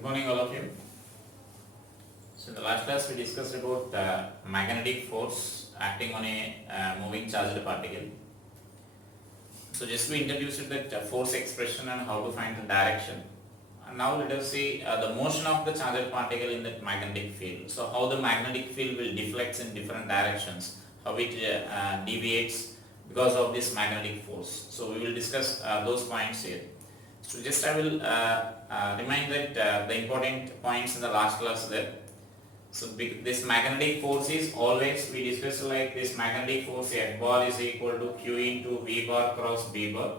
Good morning, all of you. So in the last class we discussed about magnetic force acting on a moving charged particle. So just we introduced that force expression and how to find the direction. And now let us see the motion of the charged particle in that magnetic field. So how the magnetic field will deflect in different directions, how it deviates because of this magnetic force. So we will discuss those points here. So just I will remind that the important points in the last class there. So this magnetic force is always, we discussed like this magnetic force F bar is equal to Q into V bar cross B bar.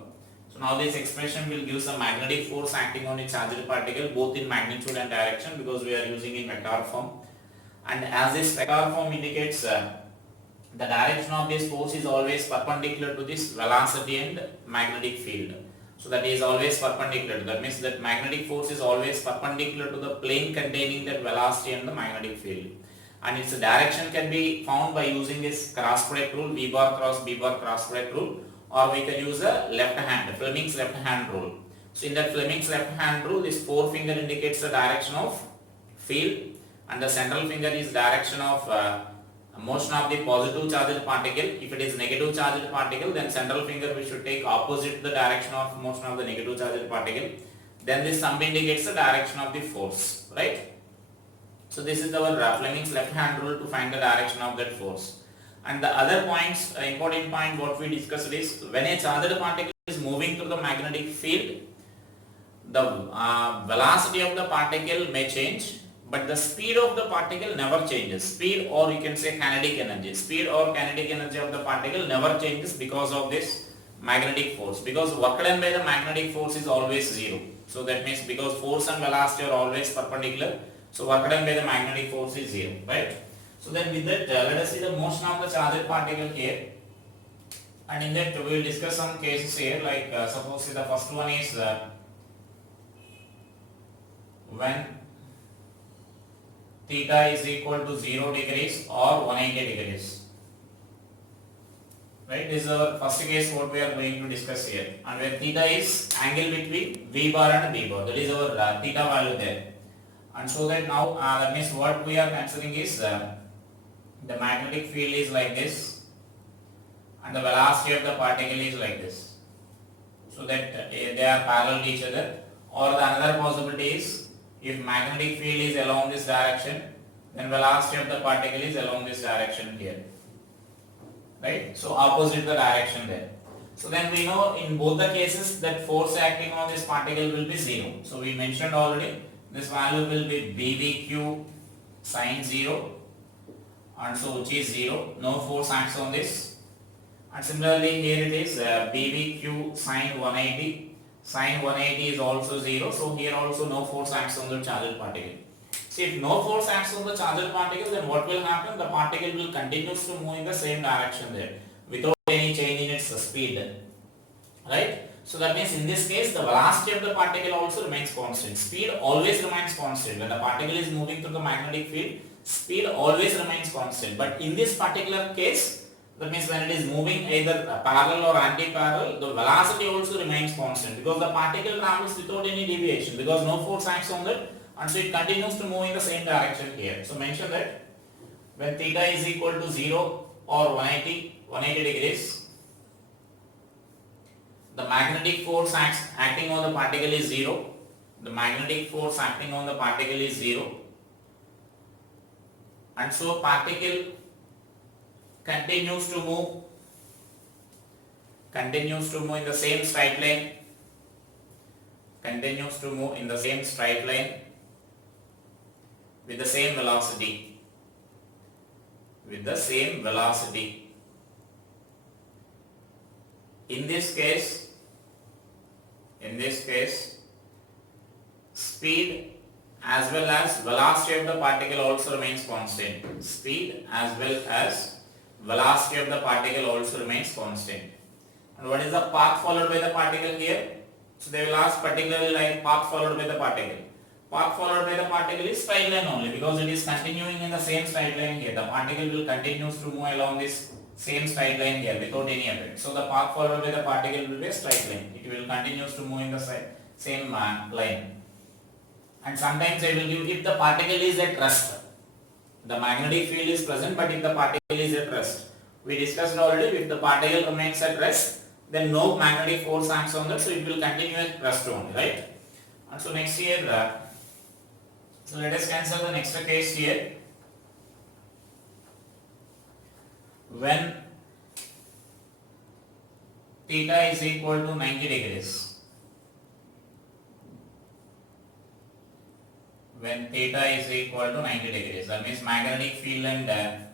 So now this expression will give some magnetic force acting on a charged particle both in magnitude and direction because we are using in vector form. And as this vector form indicates the direction of this force is always perpendicular to this velocity and magnetic field. So that is always perpendicular. That means that magnetic force is always perpendicular to the plane containing that velocity and the magnetic field. And its direction can be found by using this cross product rule, V bar cross B bar cross product rule, or we can use a left hand, Fleming's left hand rule. So in that Fleming's left hand rule, this forefinger indicates the direction of field and the central finger is direction of motion of the positive charged particle. If it is negative charged particle, then central finger we should take opposite the direction of motion of the negative charged particle. Then this thumb indicates the direction of the force, right? So this is our Fleming's left hand rule to find the direction of that force. And the other points, important point what we discussed is when a charged particle is moving through the magnetic field, the velocity of the particle may change, but the speed of the particle never changes. Speed, or you can say kinetic energy. Speed or kinetic energy of the particle never changes because of this magnetic force. Because work done by the magnetic force is always zero. So that means because force and velocity are always perpendicular, so work done by the magnetic force is zero, right? So then with that, let us see the motion of the charged particle here. And in that we will discuss some cases here, like suppose the first one is when theta is equal to 0 degrees or 180 degrees. Right, this is our first case what we are going to discuss here. And where theta is angle between V bar and B bar, that is our theta value there. And so that now that means what we are considering is the magnetic field is like this and the velocity of the particle is like this. So that they are parallel to each other. Or the another possibility is if magnetic field is along this direction, then velocity of the particle is along this direction here, right? So opposite the direction there. So then we know in both the cases that force acting on this particle will be 0. So we mentioned already this value will be BVQ sin 0, and so which is 0, no force acts on this. And similarly here it is BVQ sin 180. Sin 180 is also 0, so here also no force acts on the charged particle. See, if no force acts on the charged particle, then what will happen? The particle will continue to move in the same direction there without any change in its speed, right? So that means in this case the velocity of the particle also remains constant. Speed always remains constant. When the particle is moving through the magnetic field, speed always remains constant. But in this particular case, that means when it is moving either parallel or anti-parallel, the velocity also remains constant because the particle travels without any deviation because no force acts on it, and so it continues to move in the same direction here. So mention that when theta is equal to 0 or 180 degrees, the magnetic force acting on the particle is 0. The magnetic force acting on the particle is 0. And so particle continues to move in the same straight line, with the same velocity, In this case, speed as well as velocity of the particle also remains constant. And what is the path followed by the particle here? So they will ask particularly like path followed by the particle. Path followed by the particle is straight line only because it is continuing in the same straight line here. The particle will continue to move along this same straight line here without any effect. So the path followed by the particle will be a straight line. It will continue to move in the same line. and sometimes I will give if the particle is at rest. The magnetic field is present, but if the particle is at rest. We discussed already, if the particle remains at rest, then no magnetic force acts on that, so it will continue at rest only, right? And so next here, so let us consider the next case here. When theta is equal to 90 degrees. When theta is equal to 90 degrees, that means magnetic field and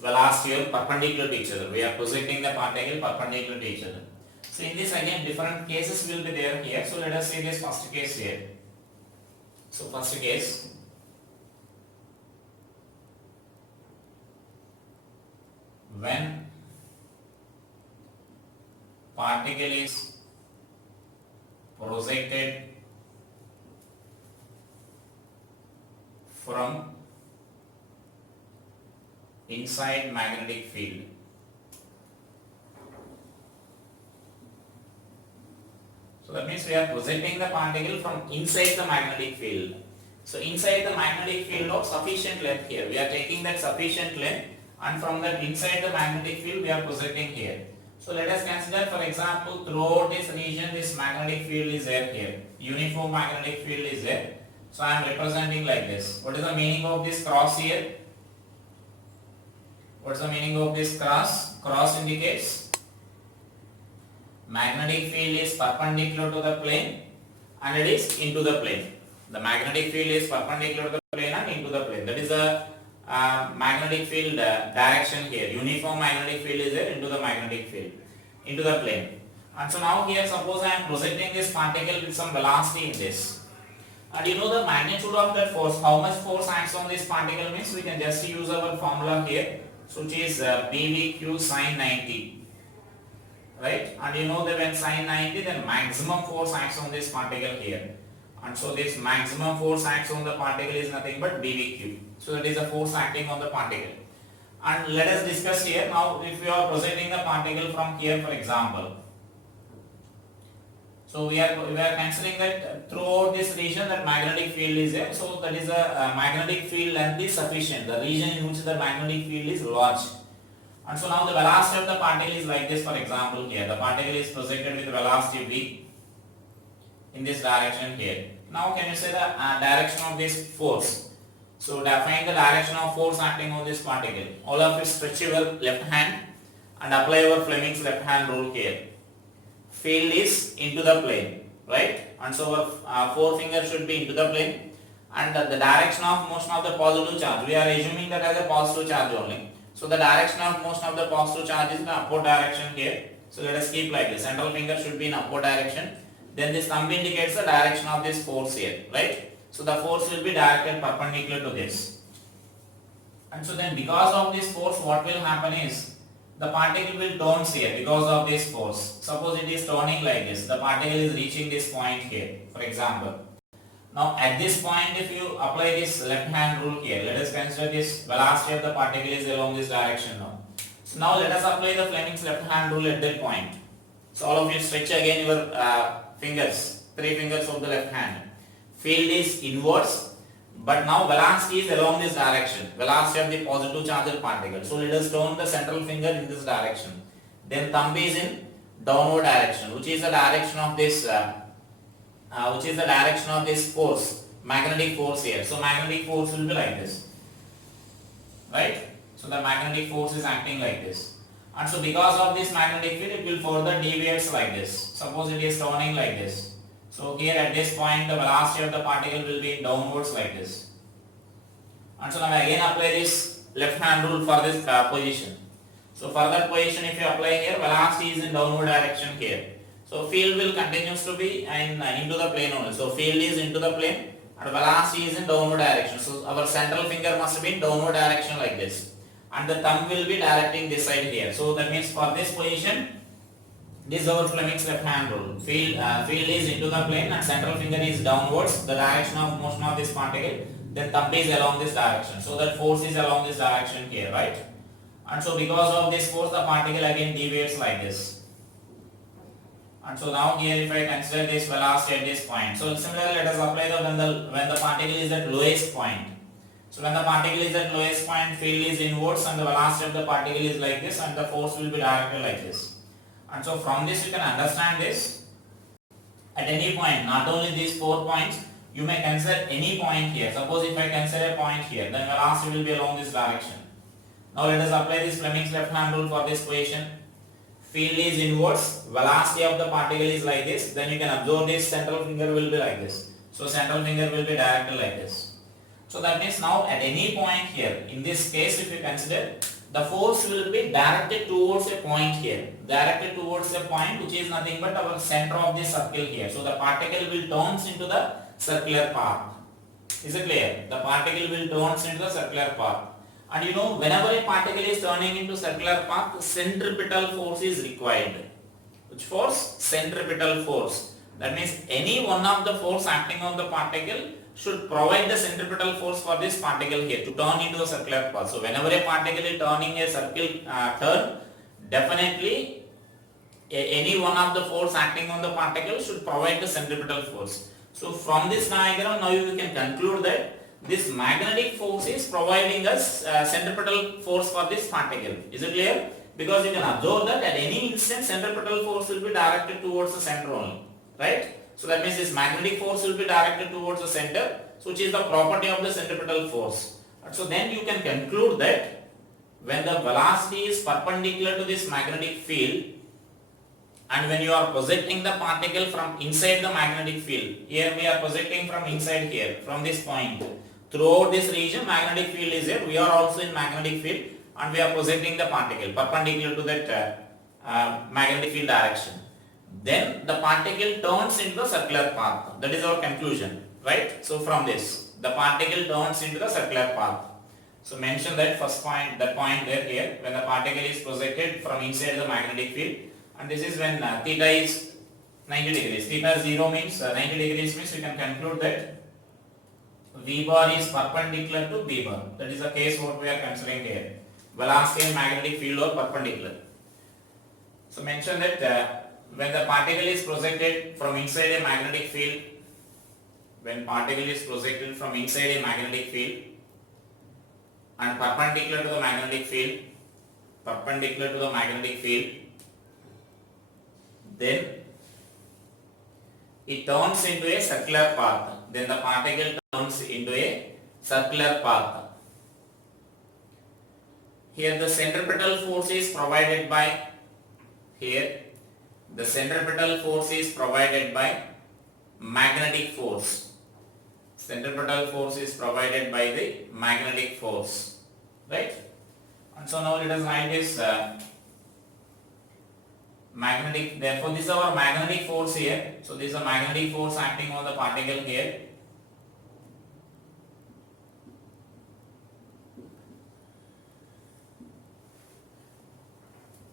velocity are perpendicular to each other. We are projecting the particle perpendicular to each other. So in this again different cases will be there here. So let us see this first case here. So first case, when particle is projected from inside magnetic field. So that means we are projecting the particle from inside the magnetic field. So inside the magnetic field of sufficient length here. We are taking that sufficient length and from that inside the magnetic field we are projecting here. So let us consider, for example, throughout this region this magnetic field is there here. Uniform magnetic field is there. So I am representing like this. What is the meaning of this cross here? What is the meaning of this cross? Cross indicates magnetic field is perpendicular to the plane and it is into the plane. The magnetic field is perpendicular to the plane and into the plane. That is the magnetic field direction here. Uniform magnetic field is there into the magnetic field, into the plane. And so now here suppose I am projecting this particle with some velocity in this. And you know the magnitude of that force, how much force acts on this particle means we can just use our formula here. So which is BVQ sin 90. Right? And you know that when sin 90 then maximum force acts on this particle here. And so this maximum force acts on the particle is nothing but BVQ. So that is the force acting on the particle. And let us discuss here now if we are projecting the particle from here for example. So we are considering that throughout this region that magnetic field is there. So that is a magnetic field length is sufficient. The region in which the magnetic field is large. And so now the velocity of the particle is like this for example here. The particle is projected with velocity v in this direction here. Now can you say the direction of this force? So define the direction of force acting on this particle. All of you stretch your left hand and apply your Fleming's left hand rule here. Field is into the plane, right? And so our forefinger should be into the plane and the direction of motion of the positive charge. We are assuming that as a positive charge only. So the direction of motion of the positive charge is in the upward direction here. So let us keep like this. Central finger should be in upward direction. Then this thumb indicates the direction of this force here, right? So the force will be directed perpendicular to this. And so then because of this force what will happen is the particle will turn here because of this force. Suppose it is turning like this. The particle is reaching this point here, for example. Now at this point if you apply this left hand rule here, let us consider this velocity of the particle is along this direction now. So now let us apply the Fleming's left hand rule at that point. So all of you stretch again your fingers, 3 fingers of the left hand. Field is inwards, but now velocity is along this direction. Velocity of the positive charged particle. So let us turn the central finger in this direction. Then thumb is in downward direction, which is the direction of this force, magnetic force here. So magnetic force will be like this, right? So the magnetic force is acting like this. And so because of this magnetic field it will further deviates like this. Suppose it is turning like this. So here at this point the velocity of the particle will be downwards like this. And so now again apply this left hand rule for this position. So for that position if you apply here, velocity is in downward direction here. So field will continues to be into the plane only. So field is into the plane and velocity is in downward direction. So our central finger must be in downward direction like this. And the thumb will be directing this side here. So that means for this position, this is our Fleming's left hand rule. Field is into the plane and central finger is downwards, the direction of motion of this particle. Then thumb is along this direction. So that force is along this direction here, right? And so because of this force, the particle again deviates like this. And so now here if I consider this velocity at this point, so similarly let us apply the when the particle is at lowest point. So when the particle is at lowest point, field is inwards and the velocity of the particle is like this and the force will be directed like this. And so from this you can understand this, at any point, not only these 4 points, you may consider any point here. Suppose if I consider a point here, then velocity will be along this direction. Now let us apply this Fleming's left hand rule for this equation. Field is inwards, velocity of the particle is like this, then you can observe this central finger will be like this. So central finger will be directed like this. So that means now at any point here, in this case if you consider, the force will be directed towards a point here, directed towards a point which is nothing but our center of the circle here. So the particle will turns into the circular path. Is it clear? The particle will turns into the circular path. And you know, whenever a particle is turning into circular path, centripetal force is required. Which force? Centripetal force. That means any one of the force acting on the particle should provide the centripetal force for this particle here to turn into the circular path. So whenever a particle is turning a circle turn, definitely any one of the force acting on the particle should provide the centripetal force. So from this diagram now you can conclude that this magnetic force is providing us centripetal force for this particle. Is it clear? Because you can observe that at any instant centripetal force will be directed towards the center only, right? So that means this magnetic force will be directed towards the center, so which is the property of the centripetal force. And so then you can conclude that when the velocity is perpendicular to this magnetic field and when you are projecting the particle from inside the magnetic field, here we are projecting from inside here, from this point. Throughout this region magnetic field is here, we are also in magnetic field and we are projecting the particle perpendicular to that magnetic field direction. Then the particle turns into the circular path. That is our conclusion, right? So from this, the particle turns into the circular path. So mention that first point, that point there here, when the particle is projected from inside the magnetic field, and this is when theta is 90 degrees. Theta 0 means 90 degrees means we can conclude that V bar is perpendicular to B bar. That is the case what we are considering here. Velocity and magnetic field are perpendicular. So mention that when the particle is projected from inside a magnetic field, when particle is projected from inside a magnetic field and perpendicular to the magnetic field, then it turns into a circular path. Then the particle turns into a circular path. Here the centripetal force is provided by, the centripetal force is provided by magnetic force. Centripetal force is provided by the magnetic force, right? And so now let us write this magnetic, therefore this is our magnetic force here. So this is a magnetic force acting on the particle here.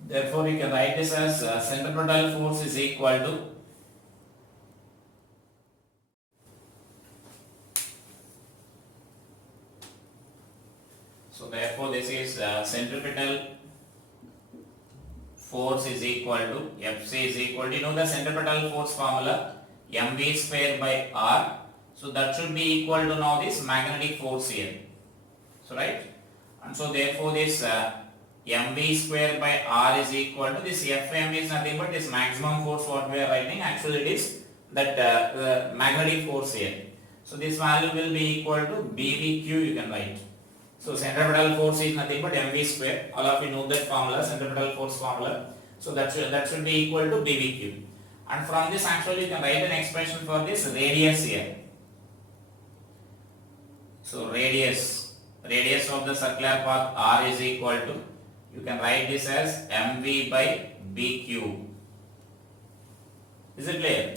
Therefore we can write this as centripetal force is equal to therefore this is centripetal force is equal to Fc is equal to, you know the centripetal force formula, mv square by r. So that should be equal to now this magnetic force here. So right, and so therefore this mv square by r is equal to this Fm is nothing but this maximum force what we are writing. Actually it is that magnetic force here. So this value will be equal to bvq you can write. So centripetal force is nothing but mv square. All of you know that formula, centripetal force formula. So that should be equal to bvq. And from this actually you can write an expression for this radius here. So radius of the circular path r is equal to, you can write this as mv by bq. Is it clear?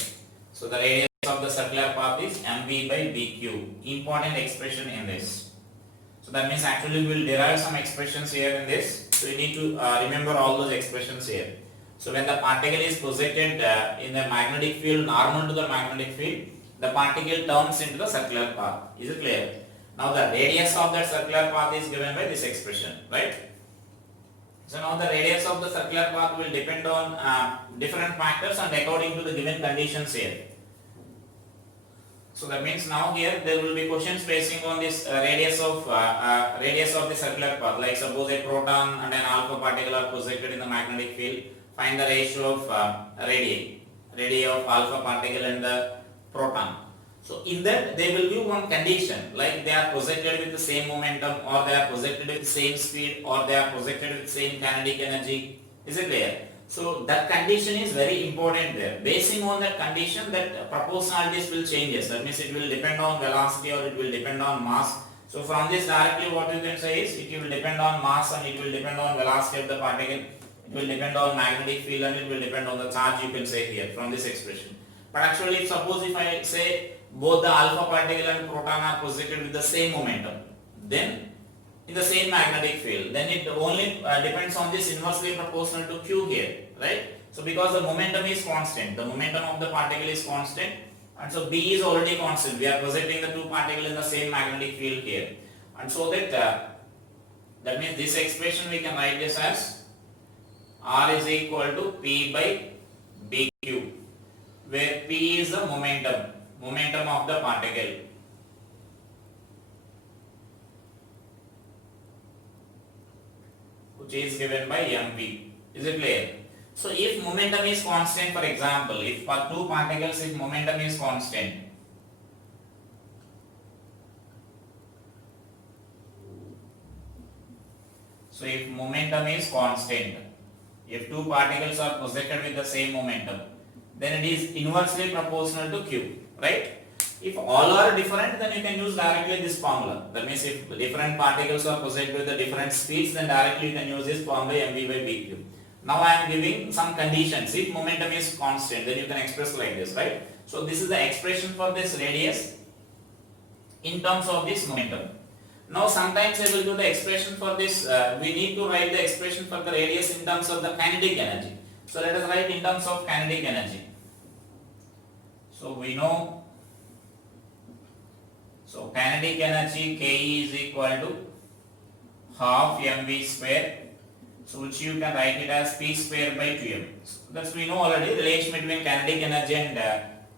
So the radius of the circular path is mv by bq. Important expression in this. So that means actually we will derive some expressions here in this. So you need to remember all those expressions here. So when the particle is projected in the magnetic field normal to the magnetic field, the particle turns into the circular path. Is it clear? Now the radius of that circular path is given by this expression, right? So now the radius of the circular path will depend on different factors and according to the given conditions here. So that means now here there will be questions basing on this radius of the circular path. Like suppose a proton and an alpha particle are projected in the magnetic field. Find the ratio of radii of alpha particle and the proton. So in that there will be one condition, like they are projected with the same momentum, or they are projected with the same speed, or they are projected with the same kinetic energy. Is it clear? So that condition is very important there. Basing on that condition, that proportionalities will change. That means it will depend on velocity or it will depend on mass. So from this directly what you can say is it will depend on mass and it will depend on velocity of the particle. It will depend on magnetic field and it will depend on the charge, you can say here from this expression. But actually suppose if I say both the alpha particle and proton are projected with the same momentum, then in the same magnetic field, then it only depends on this inversely proportional to q here, right? So because the momentum is constant, the momentum of the particle is constant, and so B is already constant. We are projecting the two particles in the same magnetic field here, and so that means this expression we can write this as R is equal to P by BQ, where P is the momentum of the particle. Which is given by mv. Is it clear? So if momentum is constant, for example, if for two particles if momentum is constant, so if momentum is constant, if two particles are projected with the same momentum, then it is inversely proportional to q, right? If all are different, then you can use directly this formula. That means if different particles are projected with the different speeds, then directly you can use this form by mv by bq. Now I am giving some conditions. If momentum is constant, then you can express like this, right? So this is the expression for this radius in terms of this momentum. Now sometimes I will do the expression for this, we need to write the expression for the radius in terms of the kinetic energy. So let us write in terms of kinetic energy. So we know, so kinetic energy Ke is equal to half mv square, so which you can write it as p square by 2m. So that's we know already, relation between kinetic energy and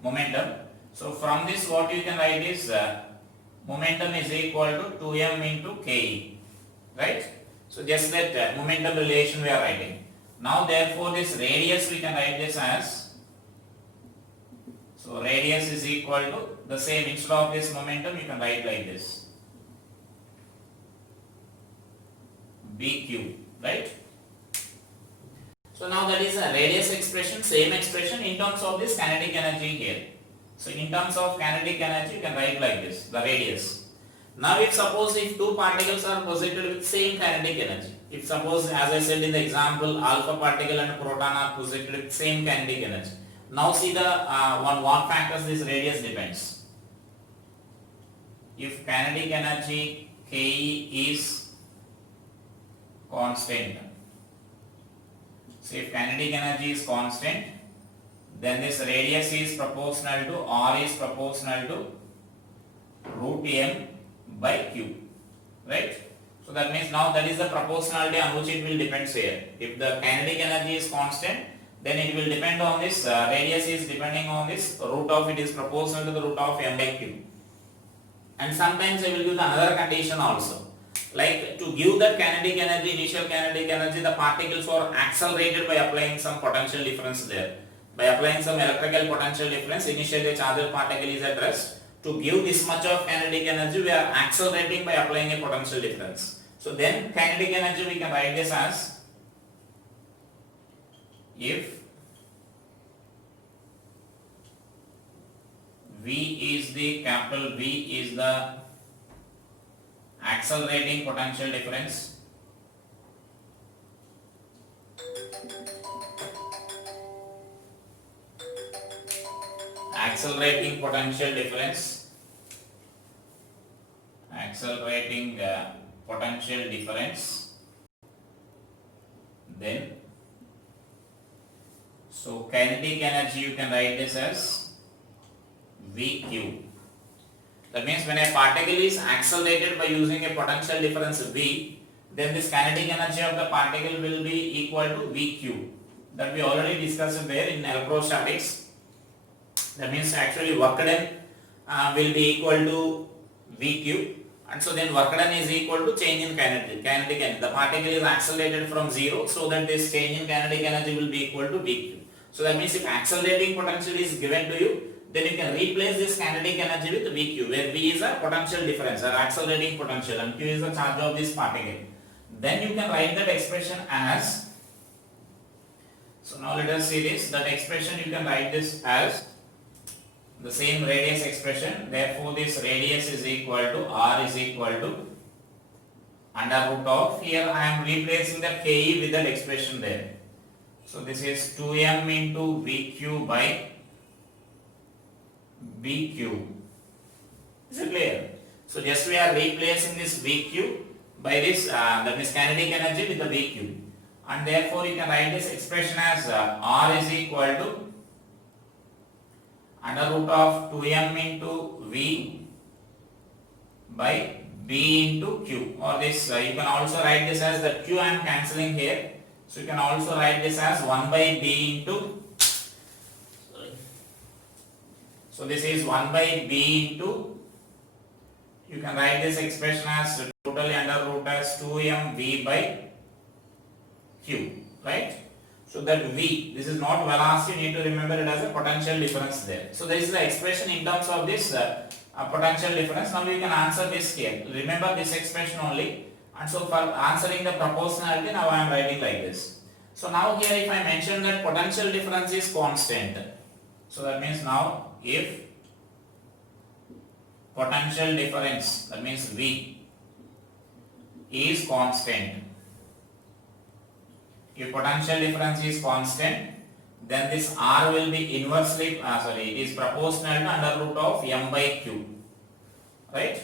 momentum. So from this what you can write is momentum is equal to 2m into Ke, right? So just that momentum relation we are writing. Now therefore this radius we can write this as, so radius is equal to the same, instead of this momentum you can write like this, BQ, right? So now that is a radius expression, same expression in terms of this kinetic energy here. So in terms of kinetic energy you can write like this, the radius. Now if suppose if two particles are projected with same kinetic energy, if suppose as I said in the example alpha particle and proton are projected with same kinetic energy. Now see the one factors this radius depends. If kinetic energy Ke is constant, so if kinetic energy is constant, then this radius is proportional to, R is proportional to root m by q, right? So that means now that is the proportionality on which it will depend here. If the kinetic energy is constant, then it will depend on this, radius is depending on this, root of it is proportional to the root of m by q. And sometimes I will give the another condition also. Like to give that kinetic energy, initial kinetic energy, the particles are accelerated by applying some potential difference there. By applying some electrical potential difference, initially the charged particle is at rest. To give this much of kinetic energy, we are accelerating by applying a potential difference. So then kinetic energy we can write this as, if V is the capital V is the accelerating potential difference, accelerating potential difference, then so kinetic energy you can write this as VQ. That means when a particle is accelerated by using a potential difference V, then this kinetic energy of the particle will be equal to VQ. That we already discussed there in electrostatics. That means actually work done will be equal to VQ, and so then work done is equal to change in kinetic energy. The particle is accelerated from 0, so that this change in kinetic energy will be equal to VQ. So that means if accelerating potential is given to you, then you can replace this kinetic energy with VQ, where V is a potential difference or accelerating potential and Q is the charge of this particle. Then you can write that expression as, so now let us see this, that expression you can write this as the same radius expression. Therefore this radius is equal to R is equal to under root of, here I am replacing the Ke with that expression there. So this is 2m into VQ by BQ. Is it clear? So just we are replacing this VQ by this that is kinetic energy with the VQ, and therefore you can write this expression as R is equal to under root of 2m into V by B into Q, or this you can also write this as the Q I am cancelling here, so you can also write this as 1 by B into, so this is 1 by B into, you can write this expression as totally under root as 2m V by Q, right? So that V, this is not velocity, you need to remember it as a potential difference there. So this is the expression in terms of this potential difference. Now you can answer this here. Remember this expression only. And so for answering the proportionality, now I am writing like this. So now here if I mention that potential difference is constant, so that means now if potential difference, that means V, is constant, if potential difference is constant, then this R will be inversely, it is proportional to under root of m by q, right?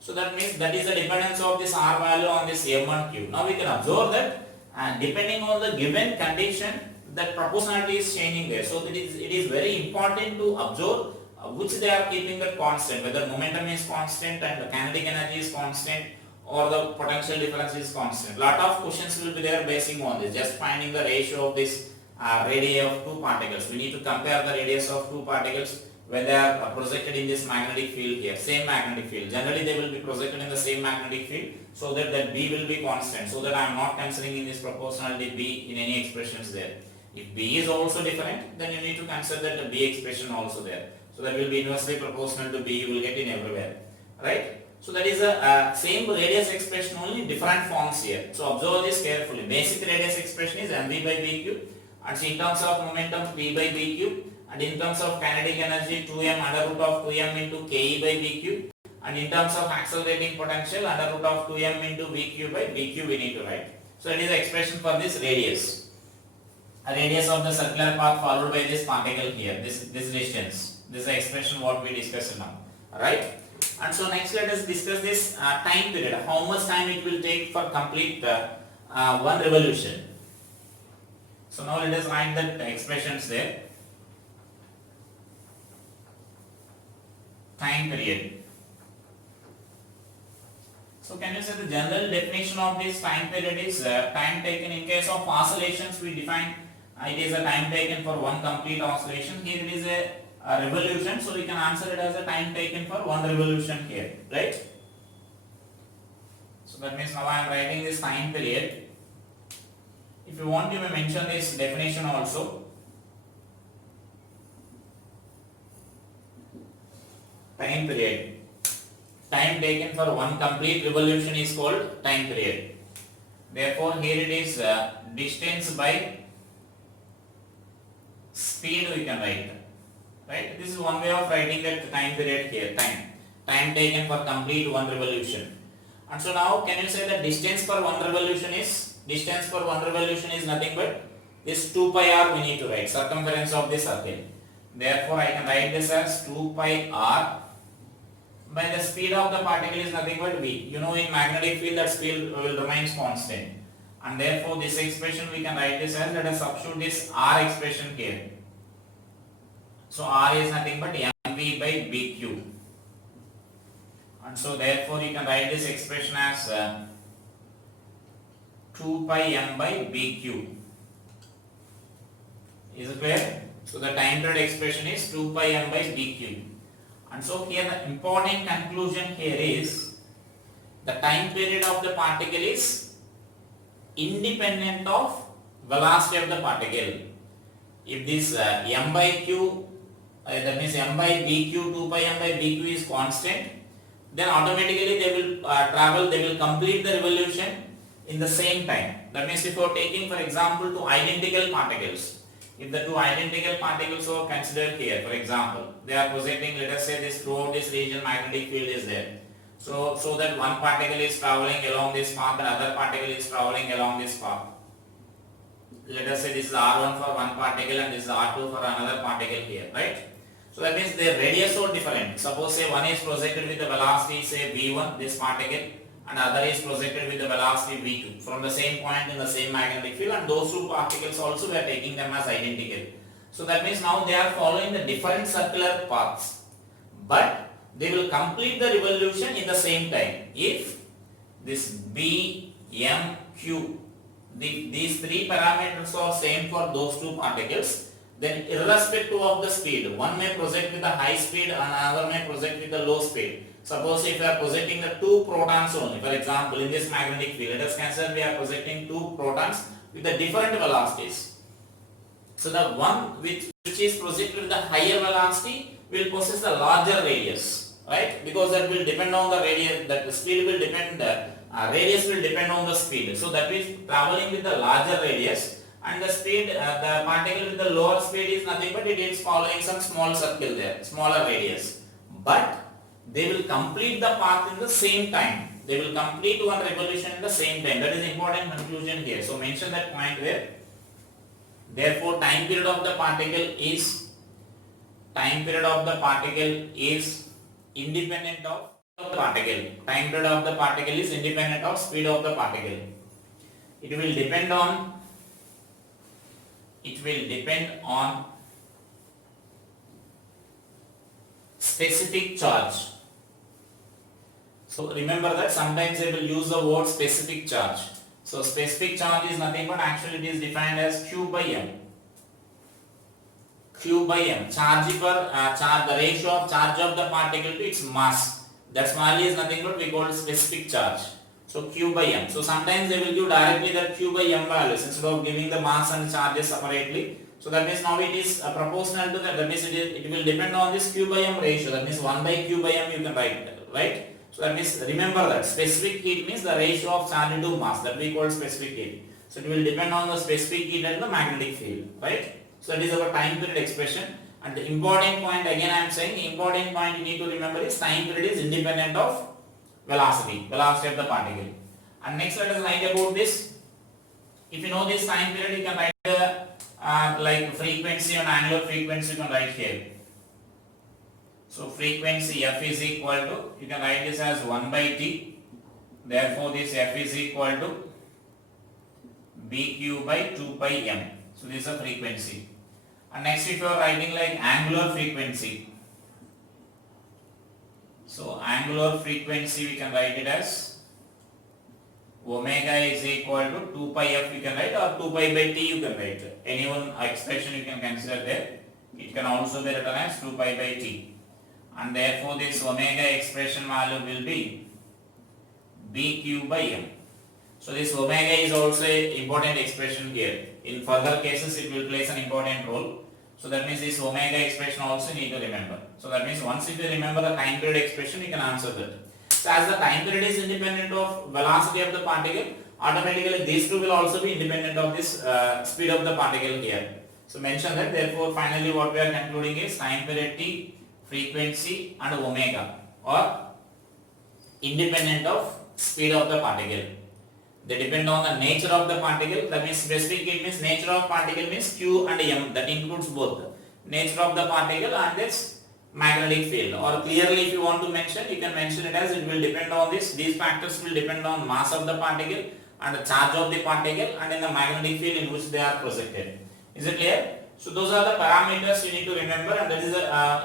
So that means that is the dependence of this R value on this m and q. Now we can observe that depending on the given condition, that proportionality is changing there. So it is very important to observe which they are keeping that constant, whether momentum is constant and the kinetic energy is constant, or the potential difference is constant. Lot of questions will be there basing on this, just finding the ratio of this radii of two particles. We need to compare the radius of two particles when they are projected in this magnetic field here, same magnetic field. Generally they will be projected in the same magnetic field, so that B will be constant, so that I am not considering in this proportionality B in any expressions there. If B is also different, then you need to consider the B expression also there. So that will be inversely proportional to B, you will get in everywhere, right? So that is a same radius expression only in different forms here. So observe this carefully. Basic radius expression is mv by bq, and in terms of momentum p by bq, and in terms of kinetic energy 2m under root of 2m into ke by bq, and in terms of accelerating potential under root of 2m into vq by bq we need to write. So that is the expression for this radius. A radius of the circular path followed by this particle here, this distance. This is the expression what we discussed now, right? And so next let us discuss this time period, how much time it will take for complete one revolution. So now let us write the expressions there. Time period. So can you say the general definition of this time period is time taken in case of oscillations we define it is a time taken for one complete oscillation. Here it is a revolution, so we can answer it as a time taken for one revolution here, right? So that means now I am writing this time period. If you want, you may mention this definition also. Time period. Time taken for one complete revolution is called time period. Therefore, here it is distance by speed we can write. Right? This is one way of writing that time period here, time taken for complete one revolution. And so now can you say that distance for one revolution is nothing but this 2 pi r we need to write, circumference of the circle. Therefore I can write this as 2 pi r by the speed of the particle is nothing but v. You know in magnetic field that speed will remain constant, and therefore this expression we can write this as, let us substitute this r expression here. So R is nothing but mv by bq, and so therefore you can write this expression as 2 pi m by bq. Is it clear? So the time period expression is 2 pi m by bq. And so here the important conclusion here is the time period of the particle is independent of velocity of the particle. If this m by q, that means m by bq, 2 pi m by bq is constant, then automatically they will complete the revolution in the same time. That means if you are taking for example two identical particles, if the two identical particles are considered here, for example, they are projecting, let us say this throughout this region magnetic field is there. So that one particle is traveling along this path, the other particle is traveling along this path. Let us say this is R1 for one particle and this is R2 for another particle here, right? So that means their radius are different. Suppose say one is projected with the velocity say v1, this particle, and other is projected with the velocity v2 from the same point in the same magnetic field, and those two particles also we are taking them as identical. So that means now they are following the different circular paths, but they will complete the revolution in the same time. If this B, M, Q, these three parameters are same for those two particles, then irrespective of the speed, one may project with the high speed and another may project with the low speed. Suppose if we are projecting the two protons only, for example in this magnetic field, let us consider we are projecting two protons with the different velocities. So the one which is projected with the higher velocity will possess the larger radius, right? Because that will depend on the radius, that the speed will depend, radius will depend on the speed. So that is traveling with the larger radius, and the speed, the particle with the lower speed is nothing but it is following some small circle there, smaller radius. But they will complete the path in the same time. They will complete one revolution in the same time. That is important conclusion here. So mention that point there. Therefore, time period of the particle is independent of the particle. Time period of the particle is independent of speed of the particle. It will depend on specific charge. So remember that sometimes they will use the word specific charge. So specific charge is nothing but actually it is defined as Q by M. Q by M. Charge per the ratio of charge of the particle to its mass. That value is nothing but we call specific charge. So Q by M. So sometimes they will give directly that Q by M values instead of giving the mass and charges separately. So that means now it is proportional to that. That means it will depend on this Q by M ratio. That means 1 by Q by M you can write, right? So that means remember that specific heat means the ratio of charge to mass, that we call specific heat. So it will depend on the specific heat and the magnetic field, right? So that is our time period expression. And the important point, again I am saying, the important point you need to remember is time period is independent of velocity of the particle. And next let us write about this. If you know this time period, you can write the like frequency and angular frequency you can write here. So frequency f is equal to, you can write this as 1 by t. Therefore this f is equal to bq by 2 pi m. So this is a frequency. And next if you are writing like angular frequency. So angular frequency we can write it as omega is equal to 2 pi f you can write, or 2 pi by t you can write. Any one expression you can consider there. It can also be written as 2 pi by t. And therefore this omega expression value will be bq by m. So this omega is also an important expression here. In further cases it will place an important role. So that means this omega expression also need to remember. So that means once if you remember the time period expression, you can answer that. So as the time period is independent of velocity of the particle, automatically these two will also be independent of this speed of the particle here. So mention that. Therefore finally what we are concluding is time period t, frequency and omega are independent of speed of the particle. They depend on the nature of the particle. That means specific heat means nature of particle means Q and M. That includes both nature of the particle and its magnetic field. Or clearly if you want to mention, you can mention it as it will depend on this. These factors will depend on mass of the particle and the charge of the particle and in the magnetic field in which they are projected. Is it clear? So those are the parameters you need to remember, and that is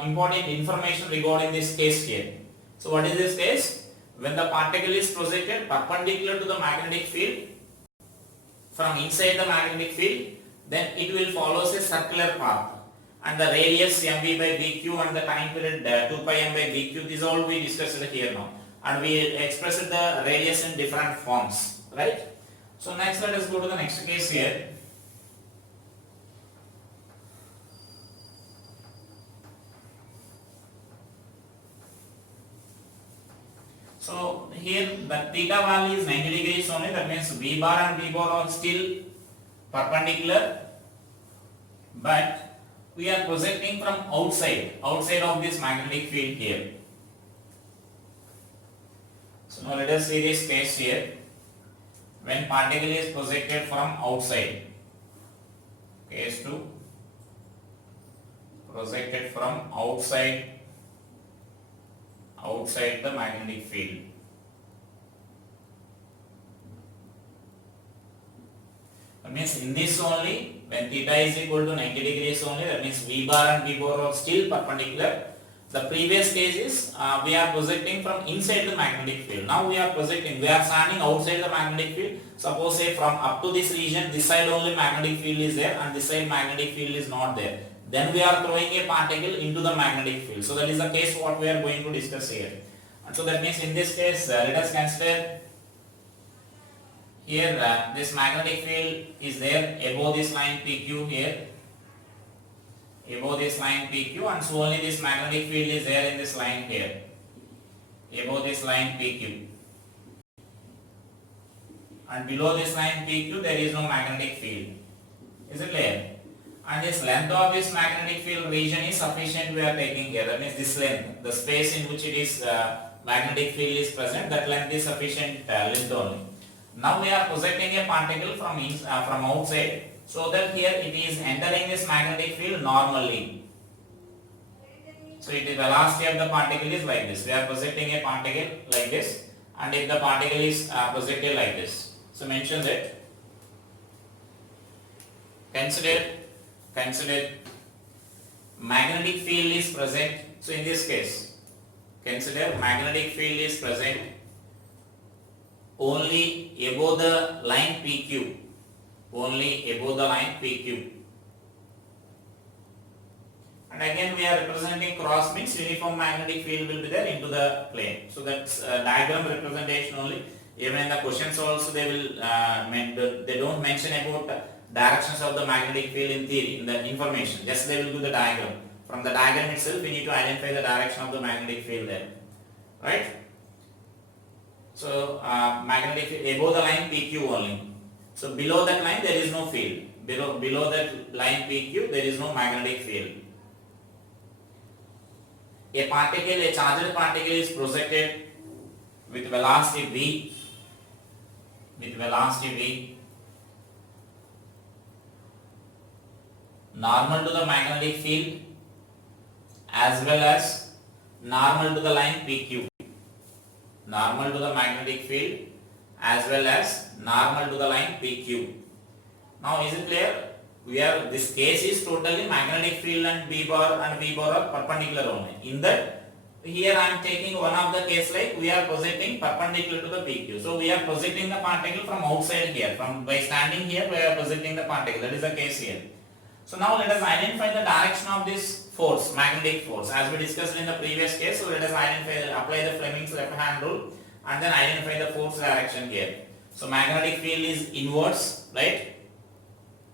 important information regarding this case here. So what is this case? When the particle is projected perpendicular to the magnetic field, from inside the magnetic field, then it will follow a circular path. And the radius mv by bq and the time period 2 pi m by bq, this all we discussed here now. And we expressed the radius in different forms, right? So next let us go to the next case here. So here the theta value is 90 degrees only, that means V bar and V bar are still perpendicular, but we are projecting from outside of this magnetic field here. So now let us see this case here. When particle is projected from outside, case 2, projected from outside the magnetic field. That means in this only, when theta is equal to 90 degrees only, that means V bar and V bar are still perpendicular. The previous case is we are projecting from inside the magnetic field. Now we are standing outside the magnetic field. Suppose say from up to this region, this side only magnetic field is there and this side magnetic field is not there. Then we are throwing a particle into the magnetic field. So that is the case what we are going to discuss here. And so that means in this case, let us consider here this magnetic field is there above this line PQ here, above this line PQ, and so only this magnetic field is there in this line here, above this line PQ. And below this line PQ there is no magnetic field. Is it clear? And this length of this magnetic field region is sufficient we are taking here. That means this length, the space in which it is magnetic field is present, that length is sufficient length only. Now we are projecting a particle from outside, so that here it is entering this magnetic field normally. So the velocity of the particle is like this. We are projecting a particle like this, and if the particle is projected like this. So mention that. Consider magnetic field is present. So in this case, consider magnetic field is present only above the line PQ, only above the line PQ. And again we are representing cross, means uniform magnetic field will be there into the plane. So that's diagram representation only. Even in the questions also they will they don't mention about directions of the magnetic field in theory, in the information. Just they will do the diagram. From the diagram itself we need to identify the direction of the magnetic field there, right? So magnetic field above the line PQ only. So below that line there is no field. Below that line PQ there is no magnetic field. A charged particle is projected with velocity v, normal to the magnetic field as well as normal to the line PQ. Normal to the magnetic field as well as normal to the line PQ. Now is it clear? This case is totally magnetic field and V bar are perpendicular only. In that, here I am taking one of the case like we are projecting perpendicular to the PQ. So we are projecting the particle from outside here. By standing here we are projecting the particle. That is the case here. So now let us identify the direction of this force, magnetic force, as we discussed in the previous case. So let us apply the Fleming's left hand rule and then identify the force direction here. So magnetic field is inwards, right?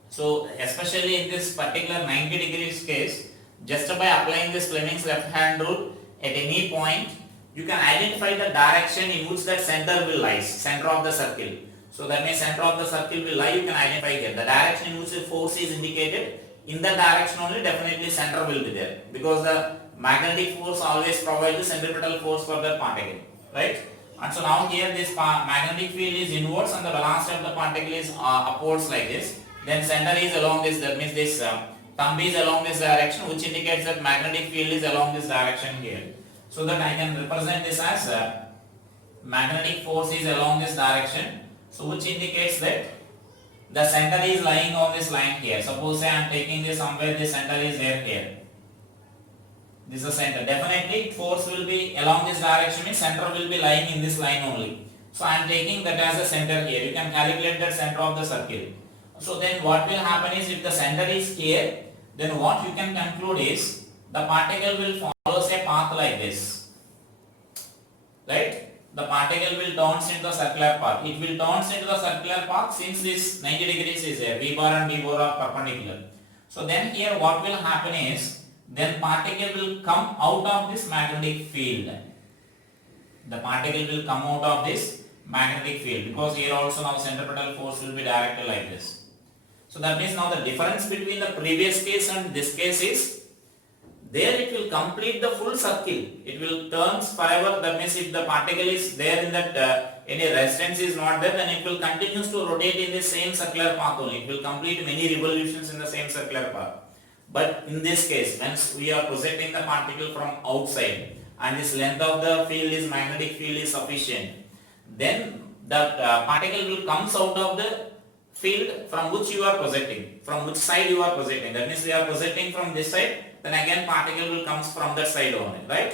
So especially in this particular 90 degrees case, just by applying this Fleming's left hand rule at any point, you can identify the direction in which that center will lie, center of the circle. So that means center of the circle will lie, you can identify here. The direction in which the force is indicated, in that direction only definitely center will be there, because the magnetic force always provides the centripetal force for the particle, right? And so now here this magnetic field is inwards and the velocity of the particle is upwards like this. Then center is along this, that means this thumb is along this direction, which indicates that magnetic field is along this direction here. So that I can represent this as magnetic force is along this direction. So which indicates that the center is lying on this line here. Suppose I am taking this somewhere, the center is there here. This is the center. Definitely force will be along this direction, means center will be lying in this line only. So I am taking that as a center here. You can calculate that center of the circle. So then what will happen is, if the center is here, then what you can conclude is the particle will follow a path like this, right? The particle will turn into the circular path. It will turn into the circular path since this 90 degrees is here. V bar and V bar are perpendicular. So then here what will happen is, then particle will come out of this magnetic field. The particle will come out of this magnetic field, because here also now centripetal force will be directed like this. So that means now the difference between the previous case and this case is, there it will complete the full circle. It will turn forever. That means if the particle is there in that any resistance is not there, then it will continue to rotate in the same circular path only. It will complete many revolutions in the same circular path. But in this case, once we are projecting the particle from outside and this length of the field is magnetic field is sufficient, then the particle will comes out of the field from which you are projecting, from which side you are projecting. That means we are projecting from this side, then again particle will comes from that side only, right?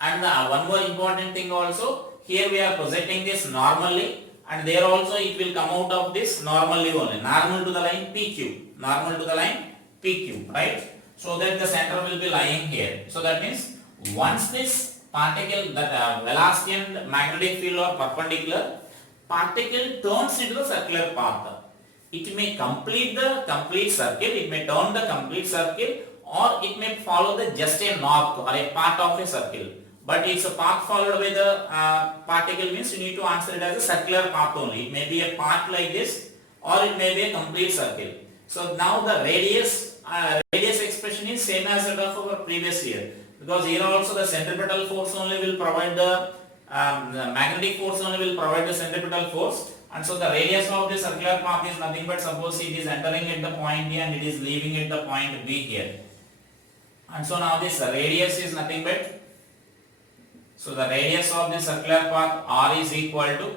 And one more important thing also, here we are projecting this normally, and there also it will come out of this normally only, normal to the line PQ, normal to the line PQ, right? So that the center will be lying here. So that means once this particle, that velocity and magnetic field are perpendicular, particle turns into the circular path. It may complete the complete circle, it may turn the complete circle, or it may follow the just a north or a part of a circle. But it's a path followed by the particle means you need to answer it as a circular path only. It may be a path like this, or it may be a complete circle. So now the radius expression is same as that of our previous year, because here also the centripetal force only will provide the magnetic force only will provide the centripetal force, and so the radius of the circular path is nothing but, suppose it is entering at the point A and it is leaving at the point B here, and so now this radius is nothing but, so the radius of the circular path R is equal to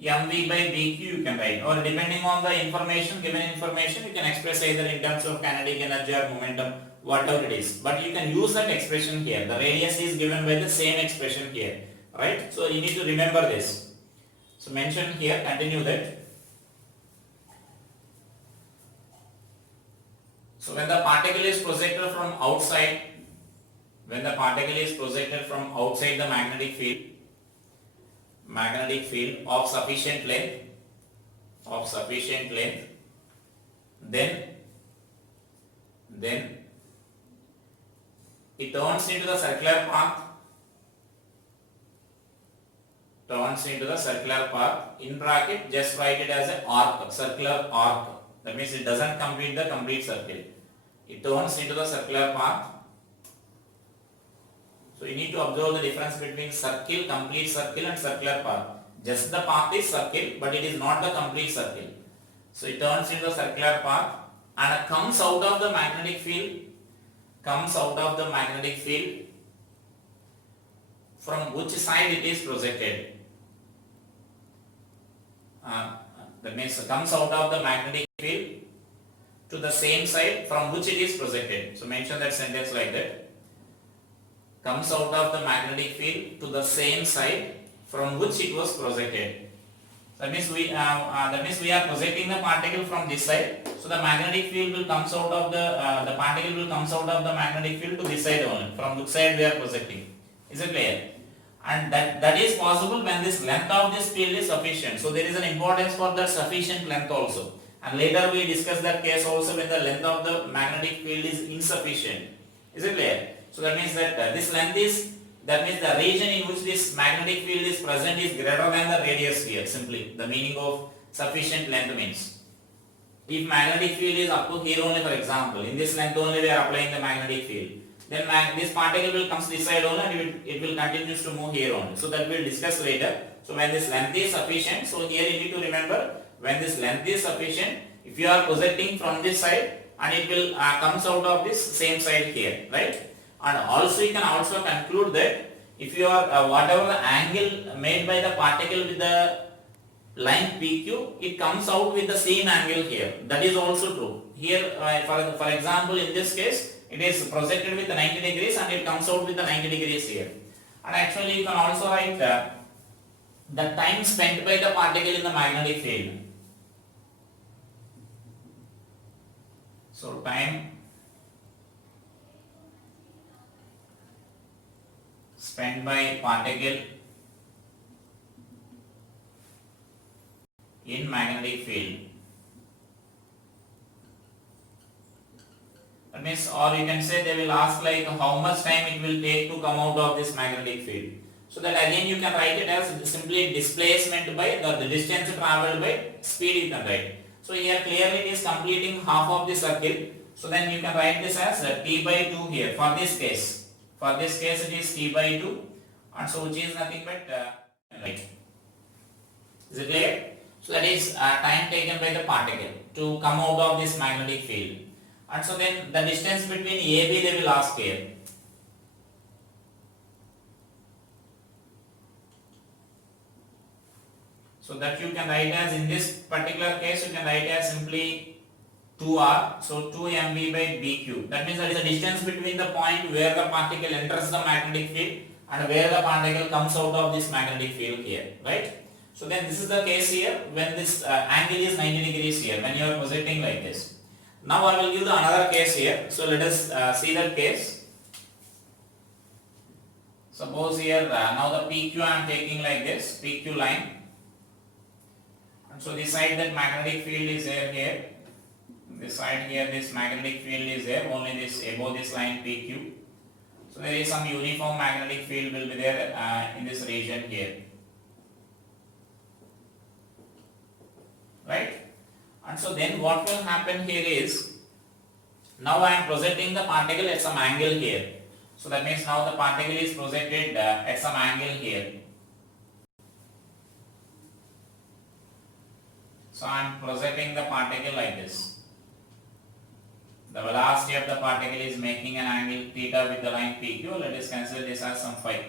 mv by bq you can write, or depending on the information, given information, you can express either in terms of kinetic energy or momentum, whatever it is, but you can use that expression here. The radius is given by the same expression here, right? So you need to remember this. So mention here, continue that. So when the particle is projected from outside, when the particle is projected from outside the magnetic field of sufficient length, then it turns into the circular path, in bracket just write it as an arc, circular arc. That means it doesn't complete the complete circle, it turns into the circular path. So you need to observe the difference between circle, complete circle and circular path. Just the path is circle, but it is not the complete circle. So it turns into the circular path and comes out of the magnetic field, from which side it is projected. That means it comes out of the magnetic field to the same side from which it is projected. So mention that sentence like that. Comes out of the magnetic field to the same side from which it was projected. That means we are projecting the particle from this side. So the magnetic field will comes out of the particle will comes out of the magnetic field to this side only, from which side we are projecting. Is it clear? And that is possible when this length of this field is sufficient. So there is an importance for that sufficient length also. And later we discuss that case also when the length of the magnetic field is insufficient. Is it clear? So that means that this length is, that means the region in which this magnetic field is present is greater than the radius here. Simply the meaning of sufficient length means, if magnetic field is up to here only, for example, in this length only we are applying the magnetic field, then this particle will come this side only and it will continue to move here only. So that we will discuss later. So when this length is sufficient, so here you need to remember, when this length is sufficient, if you are projecting from this side and it will comes out of this same side here, right? And also you can also conclude that if you are whatever the angle made by the particle with the line PQ, it comes out with the same angle here. That is also true. Here for example in this case it is projected with the 90 degrees and it comes out with the 90 degrees here. And actually you can also write the time spent by the particle in the magnetic field. So time spent by particle in magnetic field. That means, or you can say they will ask like how much time it will take to come out of this magnetic field. So that again you can write it as simply displacement by the distance traveled by speed you can write. So here clearly it is completing half of the circle. So then you can write this as t by 2 here for this case. For this case it is t by 2, and so which is nothing but right. Is it clear? So that is time taken by the particle to come out of this magnetic field. And so then the distance between AB they will ask here. So that you can write as, in this particular case you can write as simply 2r, so 2 mv by bq. That means that is the distance between the point where the particle enters the magnetic field and where the particle comes out of this magnetic field here, right? So then this is the case here when this angle is 90 degrees here, when you are projecting like this. Now I will give the another case here. So let us see that case. Suppose here now the PQ I am taking like this, PQ line. And so this side that magnetic field is there here. This side here this magnetic field is there, only this above this line PQ. So there is some uniform magnetic field will be there in this region here. Right? And so then what will happen here is, now I am projecting the particle at some angle here. So that means now the particle is projected at some angle here. So I am projecting the particle like this. The velocity of the particle is making an angle theta with the line PQ. Let us consider this as some phi.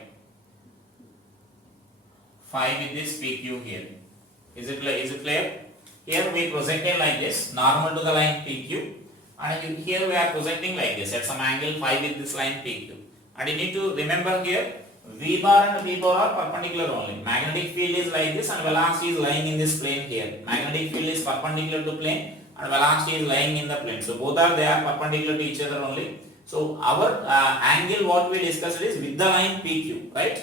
Phi with this PQ here. Is it clear? Here we projected like this, normal to the line PQ, and here we are projecting like this at some angle phi with this line PQ. And you need to remember here, V bar and V bar are perpendicular only. Magnetic field is like this and velocity is lying in this plane here. Magnetic field is perpendicular to plane and velocity is lying in the plane. So both are perpendicular to each other only. So our angle what we discussed is with the line PQ, right?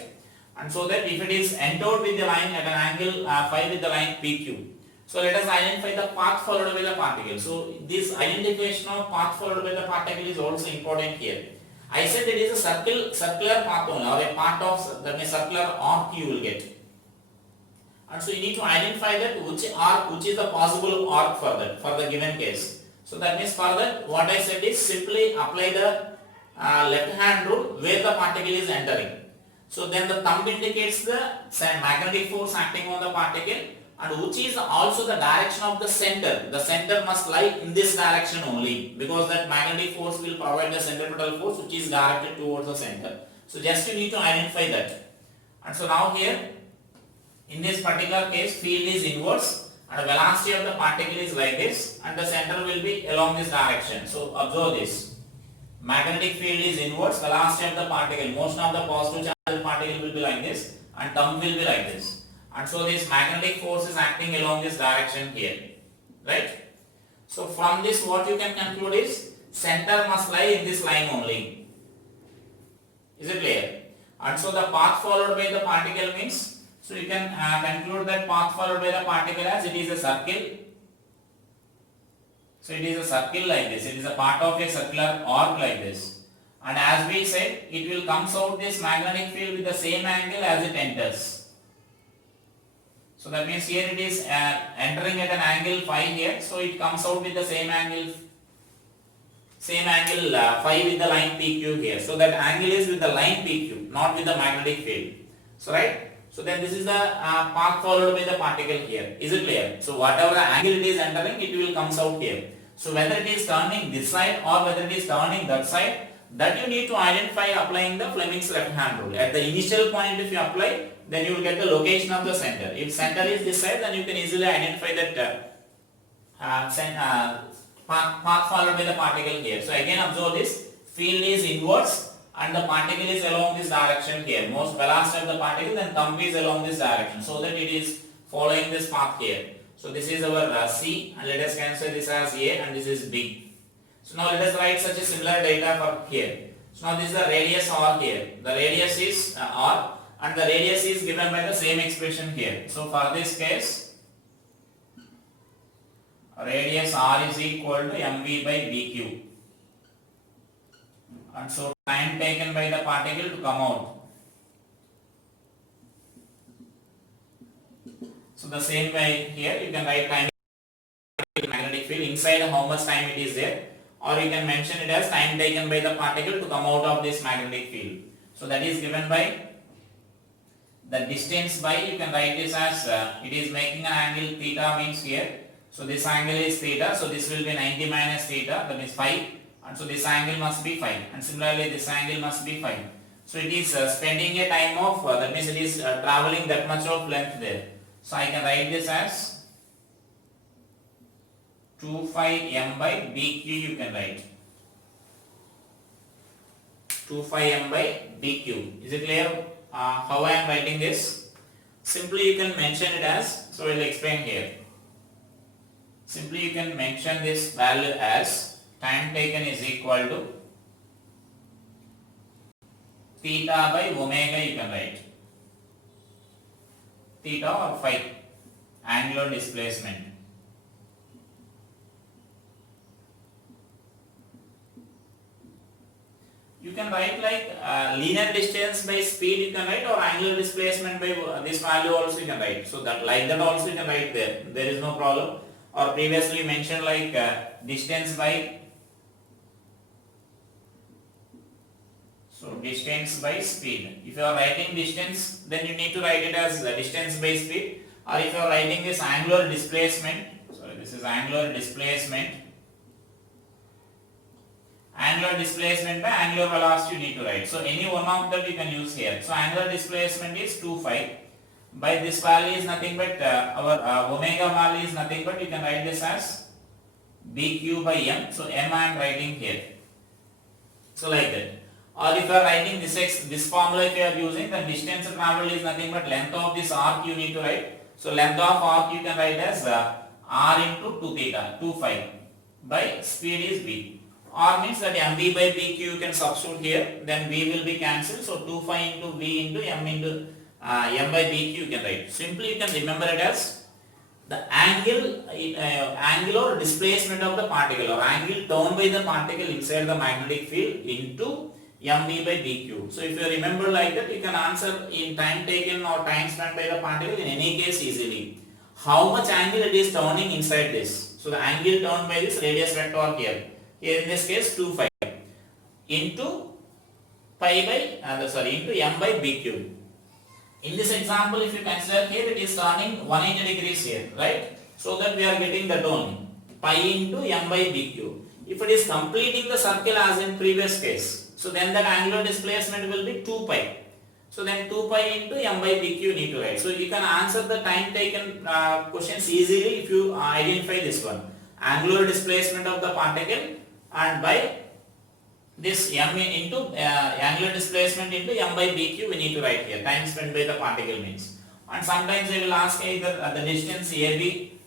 And so that if it is entered with the line at an angle phi with the line PQ. So let us identify the path followed by the particle. So this identification of path followed by the particle is also important here. I said it is a circular path only, or a part of that means circular arc you will get. And so you need to identify that which is the possible arc for that, for the given case. So that means for that what I said is simply apply the left hand rule where the particle is entering. So then the thumb indicates the magnetic force acting on the particle, and which is also the direction of the center. The center must lie in this direction only, because that magnetic force will provide the centripetal force which is directed towards the center. So just you need to identify that. And so now here in this particular case field is inverse and the velocity of the particle is like this and the center will be along this direction. So observe this. Magnetic field is inverse, velocity of the particle, motion of the positive charge particle will be like this and thumb will be like this. And so this magnetic force is acting along this direction here, right? So from this what you can conclude is center must lie in this line only. Is it clear? And so the path followed by the particle means, so you can conclude that path followed by the particle as it is a circle. So it is a circle like this, it is a part of a circular arc like this. And as we said, it will comes out this magnetic field with the same angle as it enters. So that means here it is entering at an angle phi here, so it comes out with the same angle phi with the line PQ here. So that angle is with the line PQ, not with the magnetic field. So right. So then this is the path followed by the particle here. Is it clear? So whatever the angle it is entering, it will comes out here. So whether it is turning this side or whether it is turning that side, that you need to identify applying the Fleming's left hand rule. At the initial point if you apply, then you will get the location of the center. If center is this side, then you can easily identify that path followed by the particle here. So again observe this, field is inverse and the particle is along this direction here. Most velocity of the particle, then thumb is along this direction, so that it is following this path here. So this is our C, and let us consider this as A and this is B. So now let us write such a similar data for here. So now this is the radius R here. The radius is R and the radius is given by the same expression here. So for this case, radius R is equal to mv by bq. And so time taken by the particle to come out. So the same way here you can write time magnetic field inside how much time it is there, or you can mention it as time taken by the particle to come out of this magnetic field. So that is given by the distance by, you can write this as it is making an angle theta means here. So this angle is theta, so this will be 90 minus theta, that is 5, and so this angle must be 5, and similarly this angle must be 5. So it is spending a time of, that means it is traveling that much of length there. So I can write this as 2 phi m by bq, you can write 2 phi m by bq. Is it clear how I am writing this? Simply you can mention it as, so I will explain here. Simply you can mention this value as time taken is equal to theta by omega, you can write theta or phi, angular displacement. You can write like linear distance by speed, you can write, or angular displacement by this value also you can write. So that like that also you can write there. There is no problem. Or previously mentioned like distance by, so distance by speed. If you are writing distance, then you need to write it as distance by speed. Or if you are writing this angular displacement, sorry, this is angular displacement. Angular displacement by angular velocity you need to write. So any one of them you can use here. So angular displacement is 2 phi. By this value is nothing but our omega value is nothing but, you can write this as bq by m. So m I am writing here. So like that. Or if you are writing this formula, if you are using, the distance traveled is nothing but length of this arc you need to write. So length of arc you can write as r into 2 theta, 2 phi by speed is b. R means that mv by bq you can substitute here, then v will be cancelled. So 2 phi into v into m into m by bq you can write. Simply you can remember it as the angular displacement of the particle, or angle turned by the particle inside the magnetic field into mv by bq. So if you remember like that, you can answer in time taken or time spent by the particle in any case easily. How much angle it is turning inside this. So the angle turned by this radius vector here. Here in this case 2 phi into pi by into m by bq. In this example, if you consider here, it is turning 180 degrees here, right? So that we are getting that only pi into m by bq. If it is completing the circle as in previous case, so then that angular displacement will be 2 pi. So then 2 pi into m by bq you need to write. So you can answer the time taken questions easily if you identify this one. Angular displacement of the particle and by this m into angular displacement into m by bq we need to write here. Time spent by the particle means. And sometimes they will ask either the distance AB.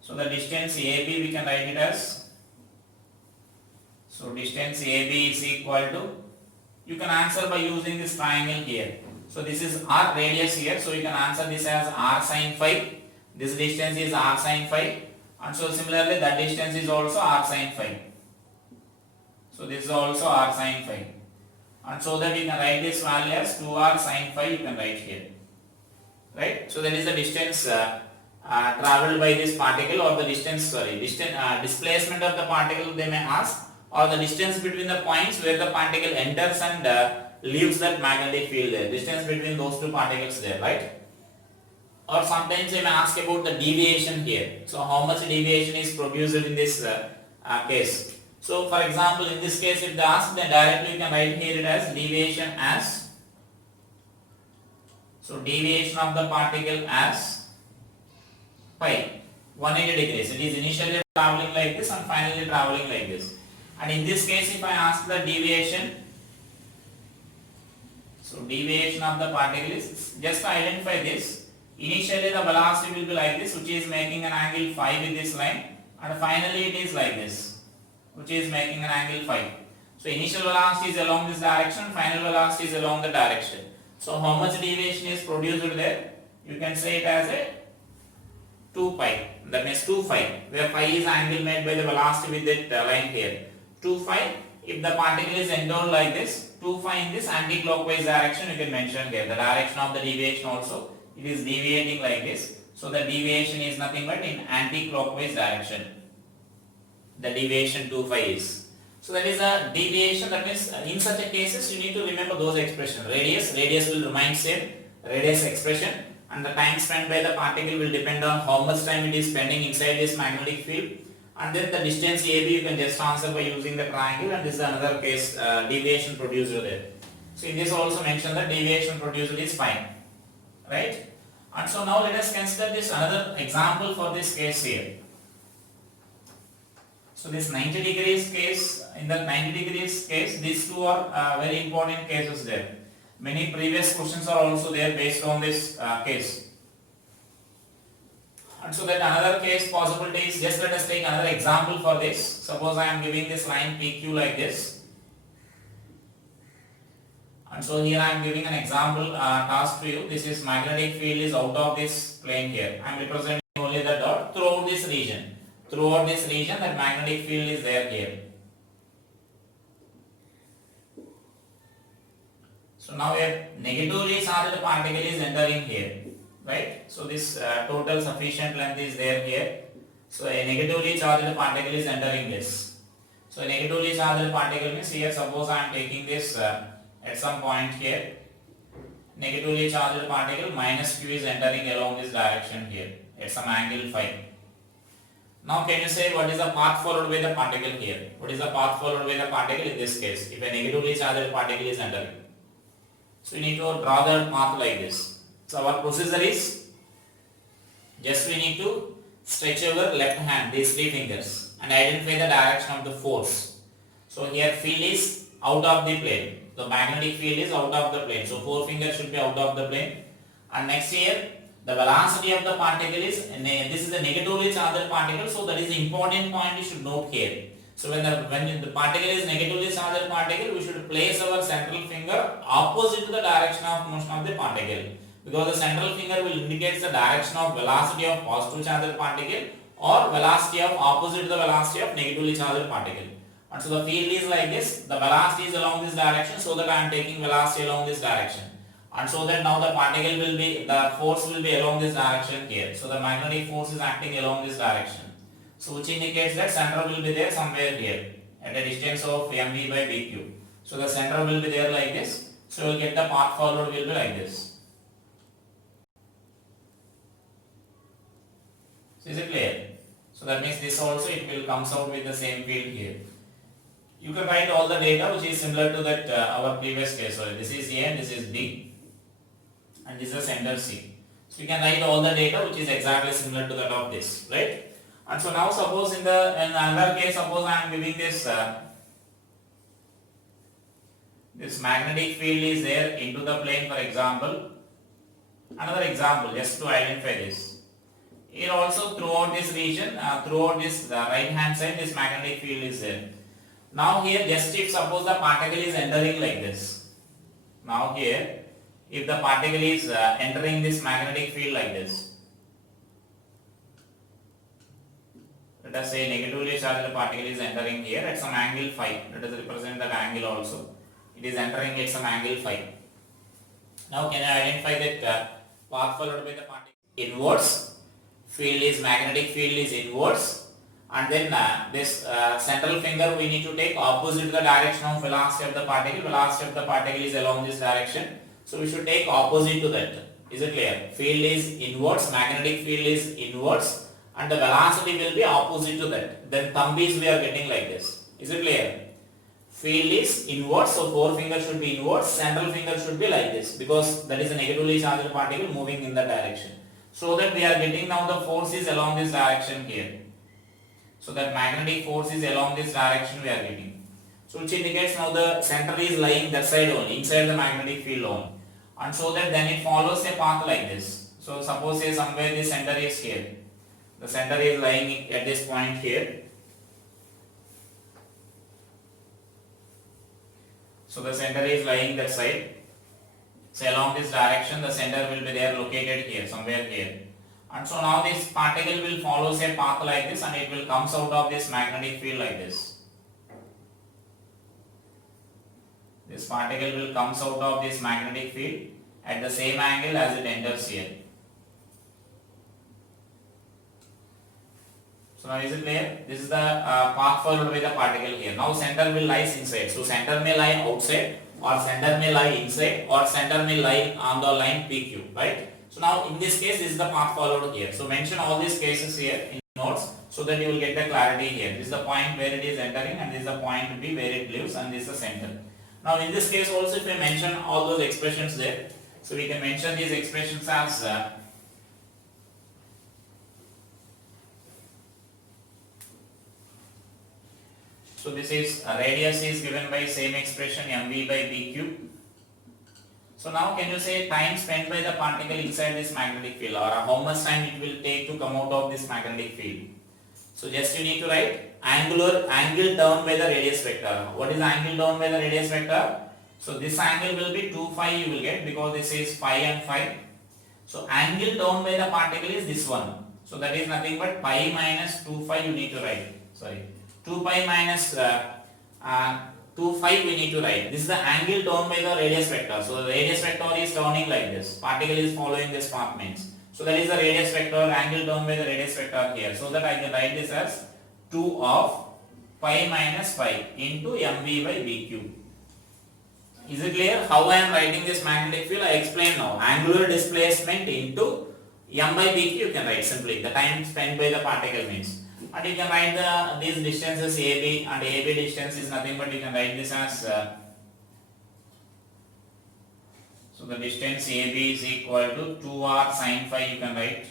So the distance AB we can write it as, so distance AB is equal to, you can answer by using this triangle here. So this is r radius here, so you can answer this as r sin phi. This distance is r sin phi, and so similarly that distance is also r sin phi. So this is also r sin phi, and so that you can write this value as 2r sin phi you can write here, right? So that is the distance traveled by this particle, or the displacement of the particle they may ask, or the distance between the points where the particle enters and leaves that magnetic field there, distance between those two particles there, right? Or sometimes they may ask about the deviation here. So how much deviation is produced in this case. So for example, in this case if they ask, then directly you can write here it as deviation as, so deviation of the particle as pi, 180 degrees. It is initially traveling like this and finally traveling like this. And in this case if I ask the deviation So deviation of the particle is, just identify this. Initially the velocity will be like this, which is making an angle phi with this line, and finally it is like this, which is making an angle phi. So initial velocity is along this direction, final velocity is along the direction. So how much deviation is produced there? You can say it as a 2 pi. That means 2 phi, where phi is angle made by the velocity with that line here. 2 phi, if the particle is endowed like this, 2 phi in this anti-clockwise direction you can mention here. The direction of the deviation also, it is deviating like this. So the deviation is nothing but in anti-clockwise direction. The deviation 2 phi is. So that is a deviation, that means in such a cases you need to remember those expressions. Radius will remain same, radius expression, and the time spent by the particle will depend on how much time it is spending inside this magnetic field, and then the distance AB you can just answer by using the triangle, and this is another case deviation produced there. So in this also mention that deviation produced is fine, right? And so now let us consider this another example for this case here. So this 90 degrees case, in the 90 degrees case, these two are very important cases there. Many previous questions are also there based on this case. And so that another case possibility is, just let us take another example for this. Suppose I am giving this line PQ like this. And so here I am giving an example task to you. This is magnetic field is out of this plane here. I am representing only the dot throughout this region. Throughout this region that magnetic field is there here. So now a negatively charged particle is entering here, right? So this total sufficient length is there here. So a negatively charged particle is entering this. So a negatively charged particle means, here suppose I am taking this at some point here. Negatively charged particle minus q is entering along this direction here at some angle phi. Now can you say what is the path followed by the particle here? What is the path followed by the particle in this case, if a negatively charged particle is entering? So you need to draw the path like this. So our procedure is, just we need to stretch our left hand, these three fingers, and identify the direction of the force. So here field is out of the plane. The magnetic field is out of the plane. So 4 fingers should be out of the plane. And next here, the velocity of the particle is, this is a negatively charged particle, so that is the important point you should note here. So when the particle is negatively charged particle, we should place our central finger opposite to the direction of motion of the particle, because the central finger will indicate the direction of velocity of positive charged particle or velocity of opposite to the velocity of negatively charged particle. And so the field is like this, the velocity is along this direction, so that I am taking velocity along this direction. And so that now the particle will be, the force will be along this direction here. So the magnetic force is acting along this direction. So which indicates that center will be there somewhere here at a distance of mv by bq. So the center will be there like this. So you will get the path followed will be like this. So is it clear? So that means this also it will comes out with the same field here. You can write all the data which is similar to that our previous case. So this is A and this is B. And this is the center C. So you can write all the data which is exactly similar to that of this, right? And so now suppose in another case, suppose I am giving this this magnetic field is there into the plane, for example. Another example just to identify this. Here also throughout this region, throughout this right hand side, this magnetic field is there. Now here just if suppose the particle is entering like this. Now here if the particle is entering this magnetic field like this. Let us say negatively charged particle is entering here at some angle phi. Let us represent that angle also. It is entering at some angle phi. Now can I identify that path followed by the particle? Inwards. Field is, magnetic field is inwards. And then this central finger we need to take opposite the direction of velocity of the particle. Velocity of the particle is along this direction. So we should take opposite to that. Is it clear? Field is inwards, magnetic field is inwards, and the velocity will be opposite to that. Then thumb is we are getting like this. Is it clear? Field is inwards, so 4 fingers should be inwards, central finger should be like this, because that is a negatively charged particle moving in that direction. So that we are getting now the force is along this direction here. So that magnetic force is along this direction we are getting. So which indicates now the center is lying that side only, inside the magnetic field only. And so that then it follows a path like this. So suppose say somewhere the center is here. The center is lying at this point here. So the center is lying that side. So along this direction the center will be there located here, somewhere here. And so now this particle will follow a path like this and it will comes out of this magnetic field like this. This particle will comes out of this magnetic field at the same angle as it enters here. So now is it clear? This is the path followed by the particle here. Now center will lie inside. So center may lie outside, or center may lie inside, or center may lie on the line PQ, right? So now in this case this is the path followed here. So mention all these cases here in notes so that you will get the clarity here. This is the point where it is entering and this is the point B where it leaves and this is the center. Now in this case also if I mention all those expressions there, so we can mention these expressions as so this is radius is given by same expression mv by bq. So now can you say time spent by the particle inside this magnetic field, or how much time it will take to come out of this magnetic field? So just you need to write angle down by the radius vector. What is angle down by the radius vector? So this angle will be 2 phi you will get because this is phi and phi. So angle down by the particle is this one. So that is nothing but pi minus 2 phi you need to write. Sorry, 2 pi minus 2 phi we need to write. This is the angle down by the radius vector. So the radius vector is turning like this. Particle is following this path means. So that is the radius vector, angle down by the radius vector here. So that I can write this as 2 of pi minus phi into mv by bq. Is it clear how I am writing this magnetic field? I explain now. Angular displacement into m by bq you can write simply. The time spent by the particle means. And you can write these distances AB, and AB distance is nothing but you can write this as so the distance AB is equal to 2r sin phi you can write.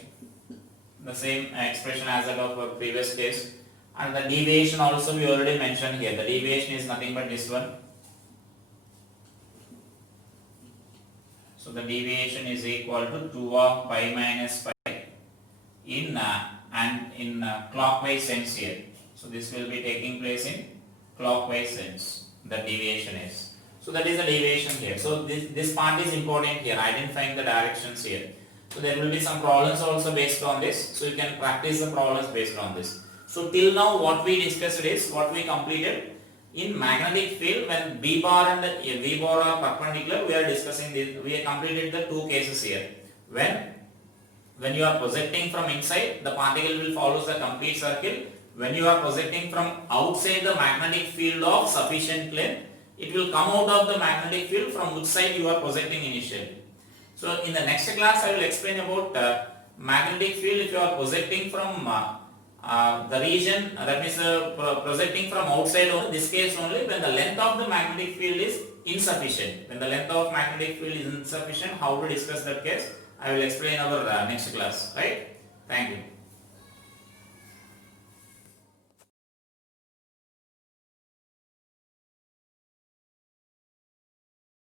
The same expression as that of a previous case. And the deviation also we already mentioned here. The deviation is nothing but this one. So the deviation is equal to 2 of pi minus pi in clockwise sense here. So this will be taking place in clockwise sense. The deviation is. So that is the deviation here. So this part is important here, identifying the directions here. So there will be some problems also based on this. So you can practice the problems based on this. So till now what we discussed is what we completed. In magnetic field, when B bar and V bar are perpendicular, we are discussing this. We have completed the two cases here. When you are projecting from inside, the particle will follow the complete circle. When you are projecting from outside the magnetic field of sufficient length, it will come out of the magnetic field from which side you are projecting initially. So in the next class, I will explain about magnetic field if you are projecting from the region, that means projecting from outside only, this case only when the length of the magnetic field is insufficient. When the length of magnetic field is insufficient, how to discuss that case, I will explain our next class, right? Thank you.